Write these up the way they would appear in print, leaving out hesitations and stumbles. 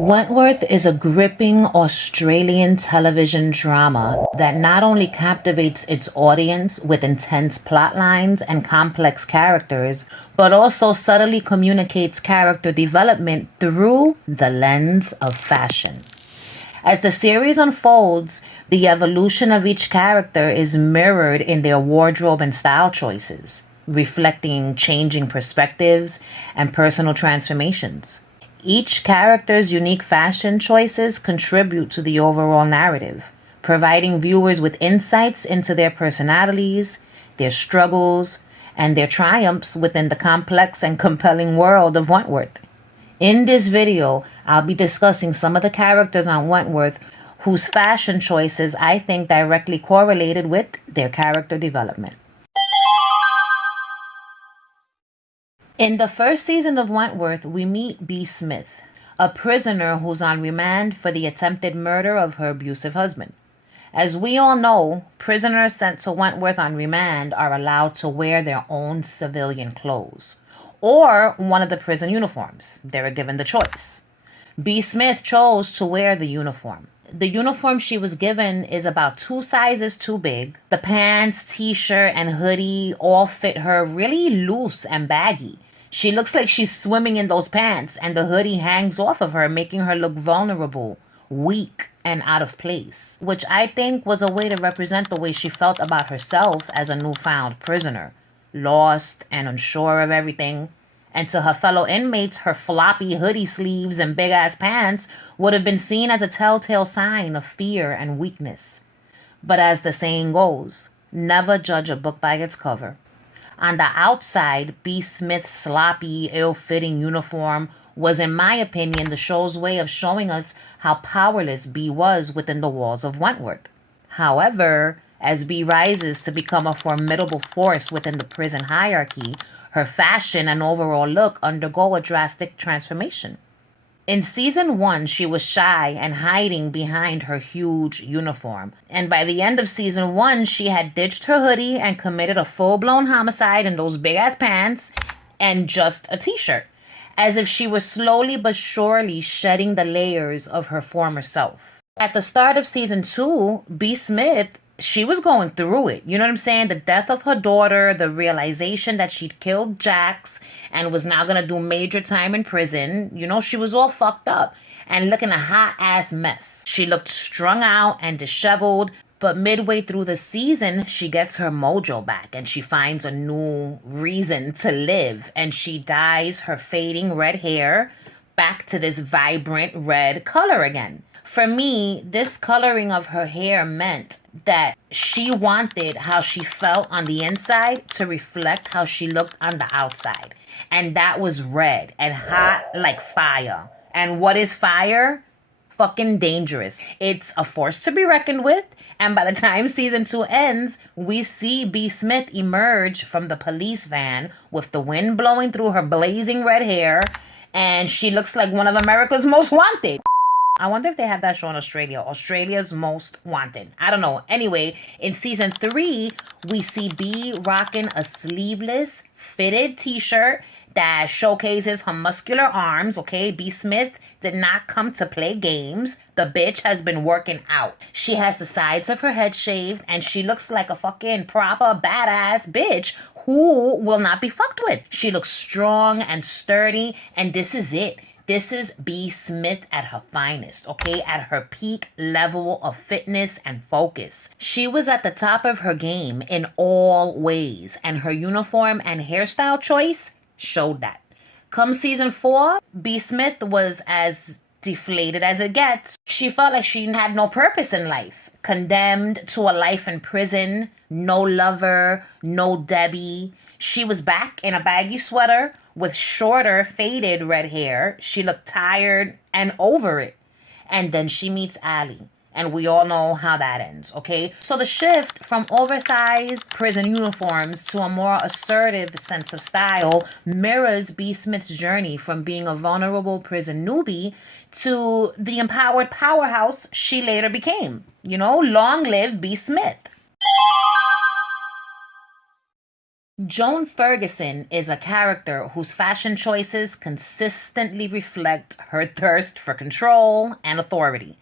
Wentworth is a gripping Australian television drama that not only captivates its audience with intense plot lines and complex characters, but also subtly communicates character development through the lens of fashion. As the series unfolds, the evolution of each character is mirrored in their wardrobe and style choices, reflecting changing perspectives and personal transformations. Each character's unique fashion choices contribute to the overall narrative, providing viewers with insights into their personalities, their struggles, and their triumphs within the complex and compelling world of Wentworth. In this video, I'll be discussing some of the characters on Wentworth whose fashion choices I think directly correlated with their character development. In the first season of Wentworth, we meet B. Smith, a prisoner who's on remand for the attempted murder of her abusive husband. As we all know, prisoners sent to Wentworth on remand are allowed to wear their own civilian clothes or one of the prison uniforms. They were given the choice. B. Smith chose to wear the uniform. The uniform she was given is about 2 sizes too big. The pants, t-shirt, and hoodie all fit her really loose and baggy. She looks like she's swimming in those pants, and the hoodie hangs off of her, making her look vulnerable, weak, and out of place, which I think was a way to represent the way she felt about herself as a newfound prisoner, lost and unsure of everything. And to her fellow inmates, her floppy hoodie sleeves and big ass pants would have been seen as a telltale sign of fear and weakness. But as the saying goes, never judge a book by its cover. On the outside, B. Smith's sloppy, ill-fitting uniform was, in my opinion, the show's way of showing us how powerless B was within the walls of Wentworth. However, as B rises to become a formidable force within the prison hierarchy, her fashion and overall look undergo a drastic transformation. In season 1, she was shy and hiding behind her huge uniform. And by the end of season 1, she had ditched her hoodie and committed a full-blown homicide in those big-ass pants and just a t-shirt, as if she was slowly but surely shedding the layers of her former self. At the start of season 2, B. Smith, she was going through it. You know what I'm saying? The death of her daughter, the realization that she'd killed Jax and was now going to do major time in prison. You know, she was all fucked up and looking a hot ass mess. She looked strung out and disheveled. But midway through the season, she gets her mojo back and she finds a new reason to live. And she dyes her fading red hair back to this vibrant red color again. For me, this coloring of her hair meant that she wanted how she felt on the inside to reflect how she looked on the outside. And that was red and hot like fire. And what is fire? Fucking dangerous. It's a force to be reckoned with. And by the time season 2 ends, we see B. Smith emerge from the police van with the wind blowing through her blazing red hair. And she looks like one of America's most wanted. I wonder if they have that show in Australia. Australia's Most Wanted. I don't know. Anyway, in season 3, we see B rocking a sleeveless, fitted t-shirt that showcases her muscular arms, okay? B. Smith did not come to play games. The bitch has been working out. She has the sides of her head shaved, and she looks like a fucking proper badass bitch who will not be fucked with. She looks strong and sturdy, and this is it. This is B. Smith at her finest, okay? At her peak level of fitness and focus. She was at the top of her game in all ways, and her uniform and hairstyle choice showed that. Come season 4, B. Smith was as deflated as it gets. She felt like she had no purpose in life. Condemned to a life in prison, no lover, no Debbie. She was back in a baggy sweater with shorter, faded red hair. She looked tired and over it. And then she meets Allie. And we all know how that ends, okay? So the shift from oversized prison uniforms to a more assertive sense of style mirrors B. Smith's journey from being a vulnerable prison newbie to the empowered powerhouse she later became. You know, long live B. Smith. Joan Ferguson is a character whose fashion choices consistently reflect her thirst for control and authority.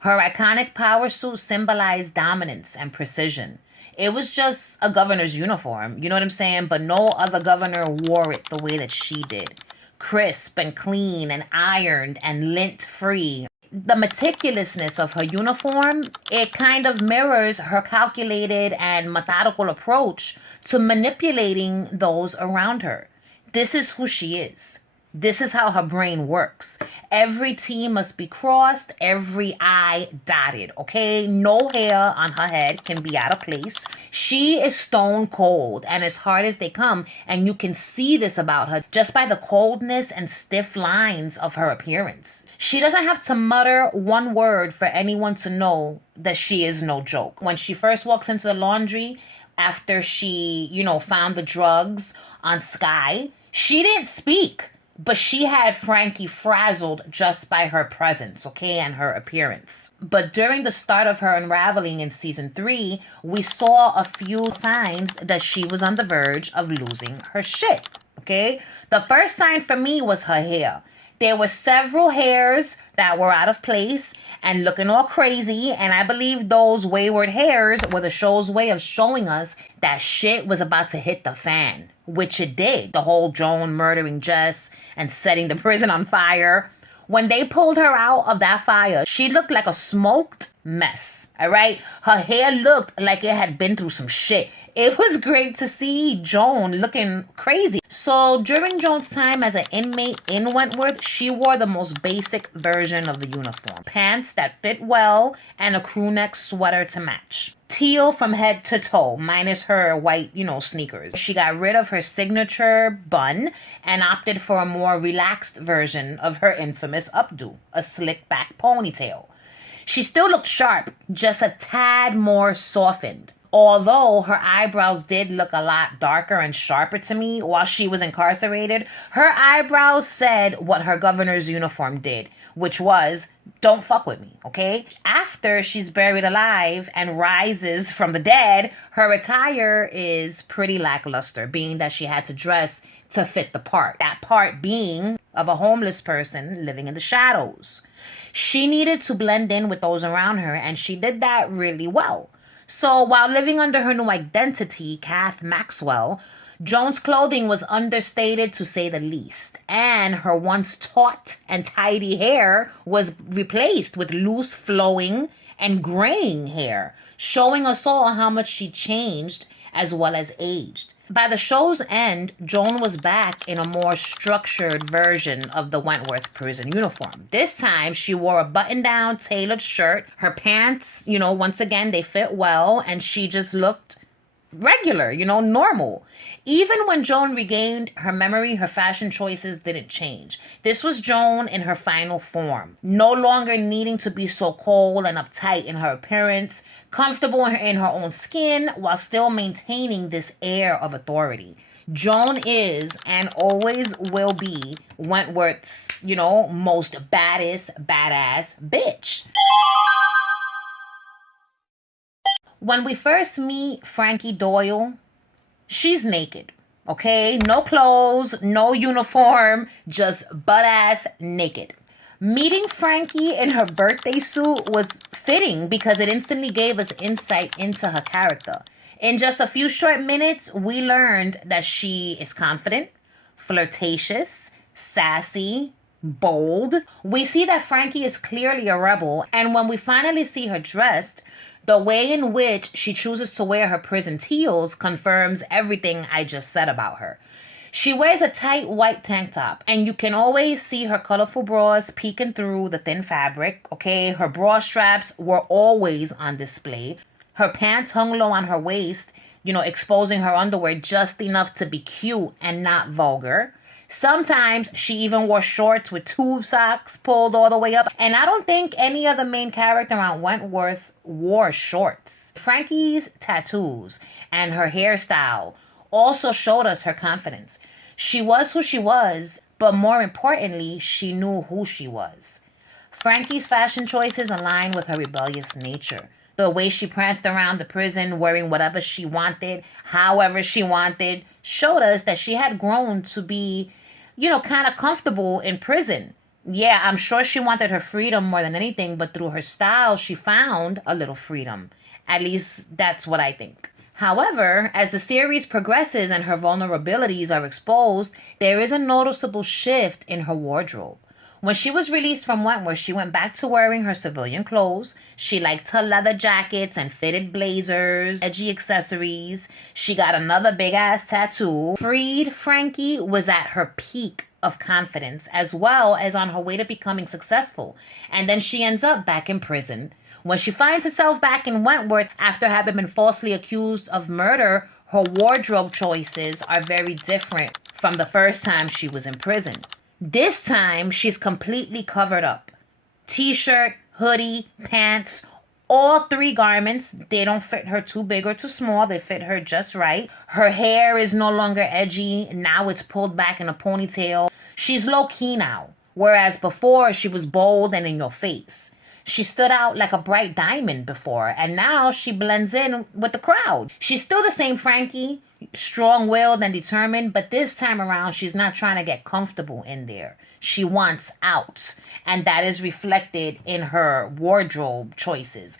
Her iconic power suit symbolized dominance and precision. It was just a governor's uniform, you know what I'm saying? But no other governor wore it the way that she did. Crisp and clean and ironed and lint free. The meticulousness of her uniform, it kind of mirrors her calculated and methodical approach to manipulating those around her. This is who she is. This is how her brain works. Every T must be crossed, every I dotted, okay? No hair on her head can be out of place. She is stone cold and as hard as they come, and you can see this about her just by the coldness and stiff lines of her appearance. She doesn't have to mutter one word for anyone to know that she is no joke. When she first walks into the laundry, after she, found the drugs on Sky, she didn't speak. But she had Frankie frazzled just by her presence, okay, and her appearance. But during the start of her unraveling in season 3, we saw a few signs that she was on the verge of losing her shit, okay? The first sign for me was her hair. There were several hairs that were out of place and looking all crazy, and I believe those wayward hairs were the show's way of showing us that shit was about to hit the fan, which it did. The whole Joan murdering Jess and setting the prison on fire. When they pulled her out of that fire, she looked like a smoked mess, all right? Her hair looked like it had been through some shit. It was great to see Joan looking crazy. So during Joan's time as an inmate in Wentworth, she wore the most basic version of the uniform. Pants that fit well and a crew neck sweater to match. Teal from head to toe, minus her white, sneakers. She got rid of her signature bun and opted for a more relaxed version of her infamous updo, a slick back ponytail. She still looked sharp, just a tad more softened. Although her eyebrows did look a lot darker and sharper to me while she was incarcerated, her eyebrows said what her governor's uniform did, which was, don't fuck with me, okay? After she's buried alive and rises from the dead, her attire is pretty lackluster, being that she had to dress to fit the part. That part being of a homeless person living in the shadows. She needed to blend in with those around her, and she did that really well. So while living under her new identity, Kath Maxwell, Joan's clothing was understated to say the least, and her once taut and tidy hair was replaced with loose flowing and graying hair, showing us all how much she changed as well as aged. By the show's end, Joan was back in a more structured version of the Wentworth prison uniform. This time, she wore a button-down tailored shirt. Her pants, once again, they fit well, and she just looked regular, normal. Even when Joan regained her memory, her fashion choices didn't change. This was Joan in her final form, no longer needing to be so cold and uptight in her appearance, comfortable in her own skin while still maintaining this air of authority. Joan is and always will be Wentworth's, most baddest, badass bitch. When we first meet Frankie Doyle, she's naked, okay? No clothes, no uniform, just butt-ass naked. Meeting Frankie in her birthday suit was fitting because it instantly gave us insight into her character. In just a few short minutes, we learned that she is confident, flirtatious, sassy, bold. We see that Frankie is clearly a rebel, and when we finally see her dressed, the way in which she chooses to wear her prison teals confirms everything I just said about her. She wears a tight white tank top, and you can always see her colorful bras peeking through the thin fabric, okay? Her bra straps were always on display. Her pants hung low on her waist, exposing her underwear just enough to be cute and not vulgar. Sometimes she even wore shorts with tube socks pulled all the way up. And I don't think any other main character on Wentworth wore shorts. Frankie's tattoos and her hairstyle also showed us her confidence. She was who she was, but more importantly, she knew who she was. Frankie's fashion choices align with her rebellious nature. The way she pranced around the prison wearing whatever she wanted, however she wanted, showed us that she had grown to be, kind of comfortable in prison. Yeah, I'm sure she wanted her freedom more than anything, but through her style, she found a little freedom. At least that's what I think. However, as the series progresses and her vulnerabilities are exposed, there is a noticeable shift in her wardrobe. When she was released from Wentworth, she went back to wearing her civilian clothes. She liked her leather jackets and fitted blazers, edgy accessories. She got another big ass tattoo. Freed Frankie was at her peak of confidence as well as on her way to becoming successful. And then she ends up back in prison. When she finds herself back in Wentworth after having been falsely accused of murder, her wardrobe choices are very different from the first time she was in prison. This time, she's completely covered up. T-shirt, hoodie, pants, all three garments. They don't fit her too big or too small. They fit her just right. Her hair is no longer edgy. Now it's pulled back in a ponytail. She's low-key now, whereas before she was bold and in your face. She stood out like a bright diamond before, and now she blends in with the crowd. She's still the same Frankie, strong-willed and determined, but this time around, she's not trying to get comfortable in there. She wants out, and that is reflected in her wardrobe choices.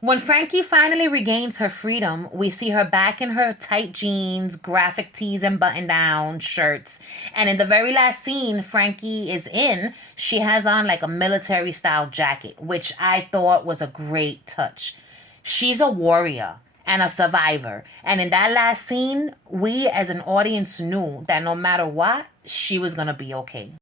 When Frankie finally regains her freedom, we see her back in her tight jeans, graphic tees and button-down shirts. And in the very last scene Frankie is in, she has on like a military-style jacket, which I thought was a great touch. She's a warrior and a survivor. And in that last scene, we as an audience knew that no matter what, she was going to be okay.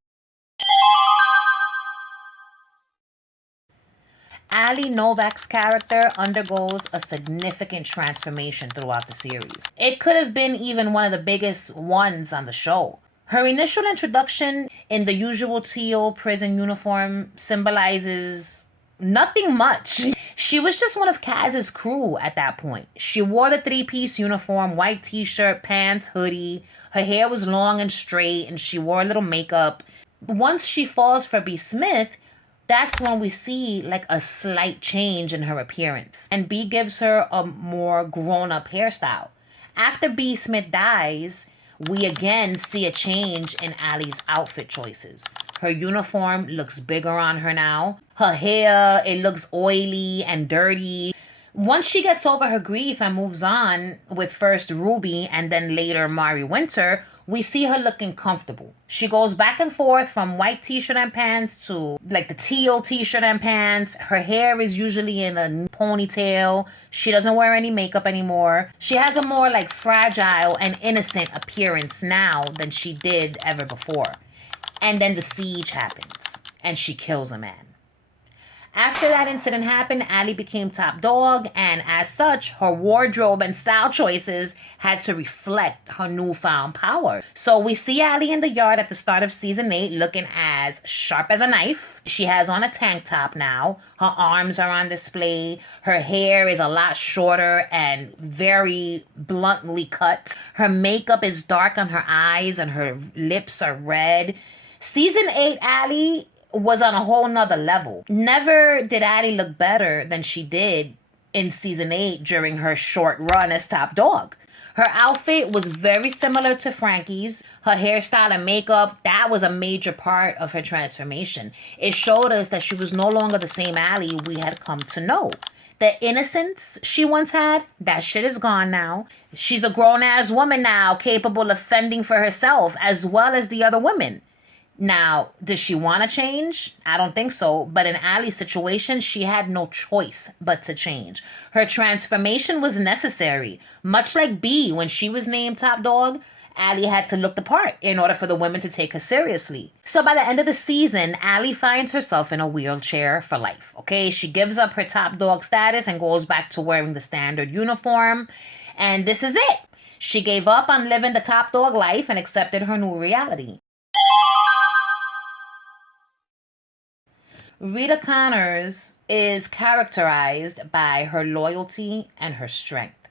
Ali Novak's character undergoes a significant transformation throughout the series. It could have been even one of the biggest ones on the show. Her initial introduction in the usual teal prison uniform symbolizes nothing much. She was just one of Kaz's crew at that point. She wore the three-piece uniform, white t-shirt, pants, hoodie. Her hair was long and straight, and she wore a little makeup. Once she falls for B. Smith, that's when we see like a slight change in her appearance. And B gives her a more grown-up hairstyle. After B. Smith dies, we again see a change in Ali's outfit choices. Her uniform looks bigger on her now. Her hair, it looks oily and dirty. Once she gets over her grief and moves on with first Ruby and then later Mari Winter, we see her looking comfortable. She goes back and forth from white t-shirt and pants to like the teal t-shirt and pants. Her hair is usually in a ponytail. She doesn't wear any makeup anymore. She has a more like fragile and innocent appearance now than she did ever before. And then the siege happens and she kills a man. After that incident happened, Ali became top dog, and as such, her wardrobe and style choices had to reflect her newfound power. So we see Ali in the yard at the start of season 8 looking as sharp as a knife. She has on a tank top now. Her arms are on display. Her hair is a lot shorter and very bluntly cut. Her makeup is dark on her eyes and her lips are red. Season 8 Ali was on a whole nother level. Never did Ali look better than she did in season 8 during her short run as top dog. Her outfit was very similar to Frankie's. Her hairstyle and makeup, that was a major part of her transformation. It showed us that she was no longer the same Ali we had come to know. The innocence she once had, that shit is gone now. She's a grown-ass woman now, capable of fending for herself as well as the other women. Now, does she want to change? I don't think so. But in Ali's situation, she had no choice but to change. Her transformation was necessary. Much like B, when she was named top dog, Ali had to look the part in order for the women to take her seriously. So by the end of the season, Ali finds herself in a wheelchair for life. Okay, she gives up her top dog status and goes back to wearing the standard uniform. And this is it. She gave up on living the top dog life and accepted her new reality. Rita Connor's is characterized by her loyalty and her strength.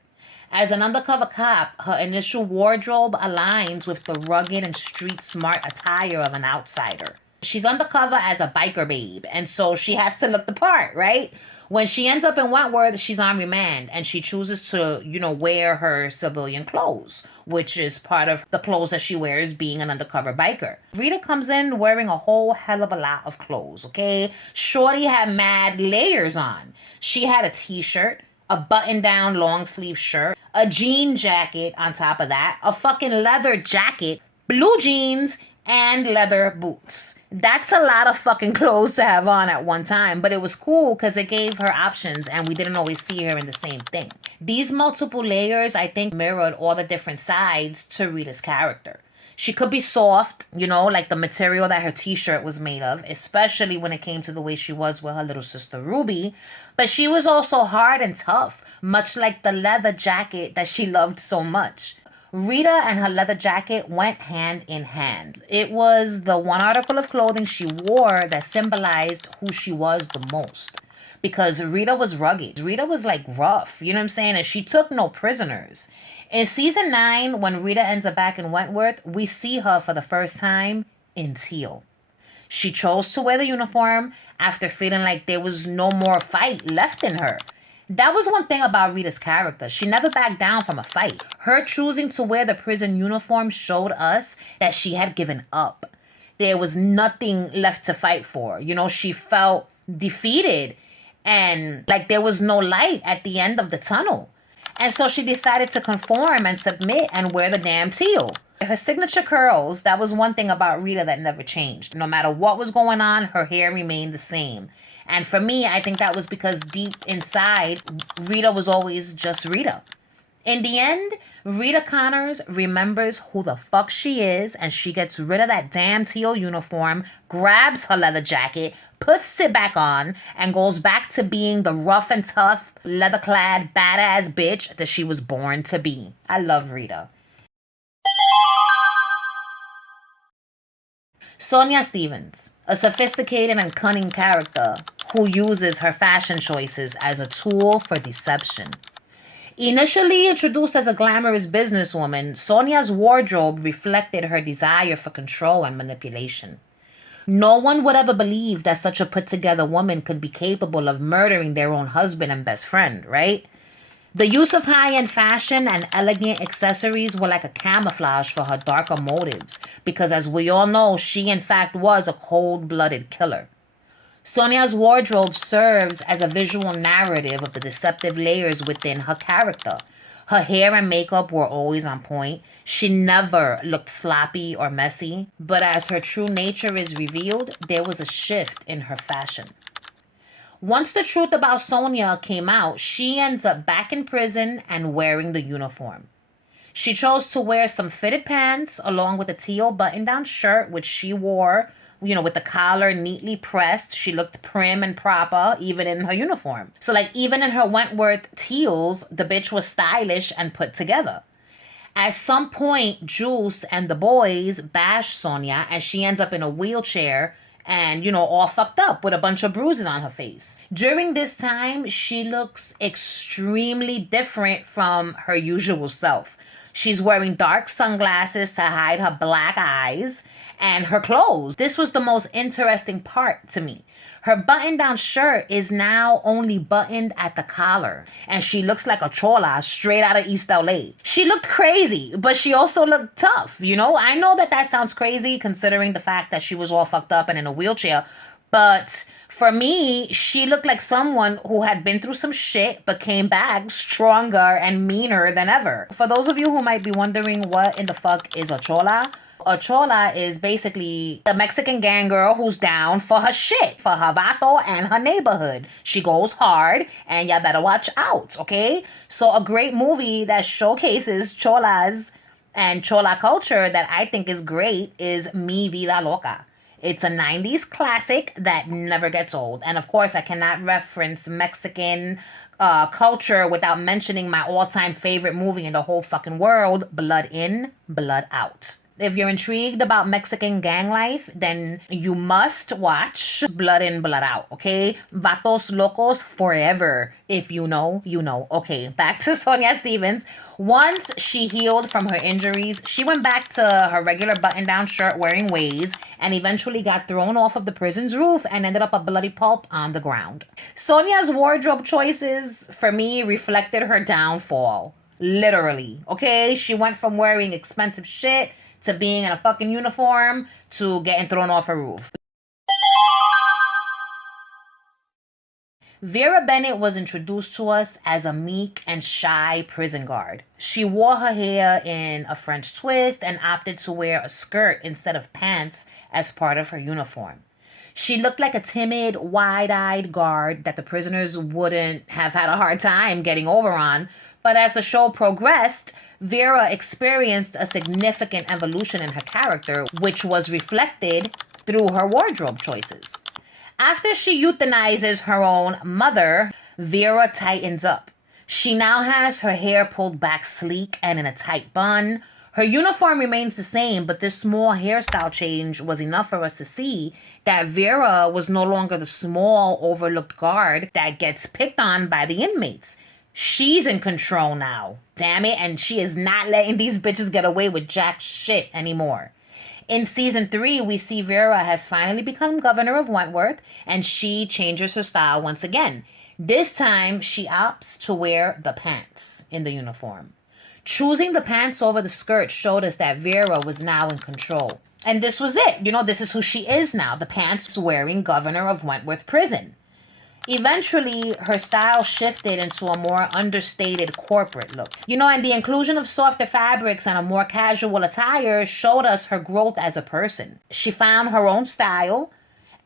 As an undercover cop, her initial wardrobe aligns with the rugged and street-smart attire of an outsider. She's undercover as a biker babe, and so she has to look the part, right? When she ends up in Wentworth, she's on remand and she chooses to, wear her civilian clothes, which is part of the clothes that she wears being an undercover biker. Rita comes in wearing a whole hell of a lot of clothes, okay? Shorty had mad layers on. She had a t-shirt, a button-down long-sleeve shirt, a jean jacket on top of that, a fucking leather jacket, blue jeans, and leather boots. That's a lot of fucking clothes to have on at one time, but it was cool because it gave her options and we didn't always see her in the same thing. These multiple layers, I think, mirrored all the different sides to Rita's character. She could be soft, like the material that her t-shirt was made of, especially when it came to the way she was with her little sister Ruby. But she was also hard and tough, much like the leather jacket that she loved so much. Rita and her leather jacket went hand in hand. It was the one article of clothing she wore that symbolized who she was the most. Because Rita was rugged. Rita was like rough, you know what I'm saying? And she took no prisoners. In season 9, when Rita ends up back in Wentworth, we see her for the first time in teal. She chose to wear the uniform after feeling like there was no more fight left in her. That was one thing about Rita's character. She never backed down from a fight. Her choosing to wear the prison uniform showed us that she had given up. There was nothing left to fight for. She felt defeated and like there was no light at the end of the tunnel. And so she decided to conform and submit and wear the damn teal. Her signature curls, that was one thing about Rita that never changed. No matter what was going on, her hair remained the same. And for me, I think that was because deep inside, Rita was always just Rita. In the end, Rita Connor remembers who the fuck she is, and she gets rid of that damn teal uniform, grabs her leather jacket, puts it back on, and goes back to being the rough and tough, leather-clad, badass bitch that she was born to be. I love Rita. Sonia Stevens, a sophisticated and cunning character who uses her fashion choices as a tool for deception. Initially introduced as a glamorous businesswoman, Sonia's wardrobe reflected her desire for control and manipulation. No one would ever believe that such a put-together woman could be capable of murdering their own husband and best friend, right? The use of high-end fashion and elegant accessories were like a camouflage for her darker motives, because as we all know, she in fact was a cold-blooded killer. Sonia's wardrobe serves as a visual narrative of the deceptive layers within her character. Her hair and makeup were always on point. She never looked sloppy or messy, but as her true nature is revealed, there was a shift in her fashion. Once the truth about Sonia came out, she ends up back in prison and wearing the uniform. She chose to wear some fitted pants along with a teal button-down shirt, which she wore, with the collar neatly pressed. She looked prim and proper, even in her uniform. So, even in her Wentworth teals, the bitch was stylish and put together. At some point, Juice and the boys bash Sonia, and she ends up in a wheelchair and, all fucked up with a bunch of bruises on her face. During this time, she looks extremely different from her usual self. She's wearing dark sunglasses to hide her black eyes and her clothes. This was the most interesting part to me. Her button-down shirt is now only buttoned at the collar, and she looks like a chola straight out of East LA. She looked crazy, but she also looked tough, I know that sounds crazy considering the fact that she was all fucked up and in a wheelchair, but for me, she looked like someone who had been through some shit but came back stronger and meaner than ever. For those of you who might be wondering what in the fuck is a chola is basically the Mexican gang girl who's down for her shit, for her vato and her neighborhood. She goes hard and you better watch out, okay? So a great movie that showcases cholas and chola culture that I think is great is Mi Vida Loca. It's a 90s classic that never gets old. And of course, I cannot reference Mexican culture without mentioning my all-time favorite movie in the whole fucking world, Blood In, Blood Out. If you're intrigued about Mexican gang life, then you must watch Blood In, Blood Out, okay? Vatos Locos forever. If you know, you know. Okay, back to Sonia Stevens. Once she healed from her injuries, she went back to her regular button-down shirt wearing ways and eventually got thrown off of the prison's roof and ended up a bloody pulp on the ground. Sonia's wardrobe choices, for me, reflected her downfall. Literally, okay? She went from wearing expensive shit to being in a fucking uniform to getting thrown off a roof. Vera Bennett was introduced to us as a meek and shy prison guard. She wore her hair in a French twist and opted to wear a skirt instead of pants as part of her uniform. She looked like a timid, wide-eyed guard that the prisoners wouldn't have had a hard time getting over on, but as the show progressed, Vera experienced a significant evolution in her character, which was reflected through her wardrobe choices. After she euthanizes her own mother, Vera tightens up. She now has her hair pulled back sleek and in a tight bun. Her uniform remains the same, but this small hairstyle change was enough for us to see that Vera was no longer the small, overlooked guard that gets picked on by the inmates. She's in control now. Damn it, and she is not letting these bitches get away with jack shit anymore. In season 3, we see Vera has finally become governor of Wentworth, and she changes her style once again. This time, she opts to wear the pants in the uniform. Choosing the pants over the skirt showed us that Vera was now in control. And this was it. This is who she is now, the pants-wearing governor of Wentworth Prison. Eventually, her style shifted into a more understated corporate look. And the inclusion of softer fabrics and a more casual attire showed us her growth as a person. She found her own style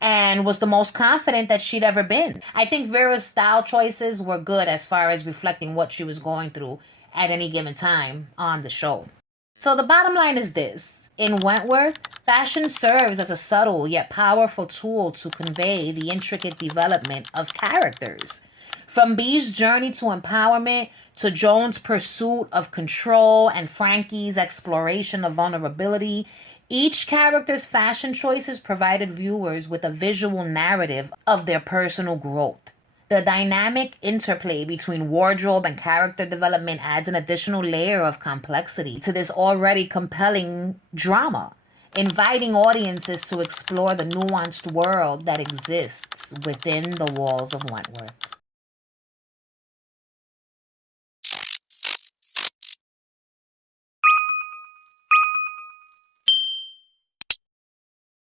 and was the most confident that she'd ever been. I think Vera's style choices were good as far as reflecting what she was going through at any given time on the show. So the bottom line is this. In Wentworth, fashion serves as a subtle yet powerful tool to convey the intricate development of characters. From Bee's journey to empowerment, to Joan's pursuit of control and Frankie's exploration of vulnerability, each character's fashion choices provided viewers with a visual narrative of their personal growth. The dynamic interplay between wardrobe and character development adds an additional layer of complexity to this already compelling drama, inviting audiences to explore the nuanced world that exists within the walls of Wentworth.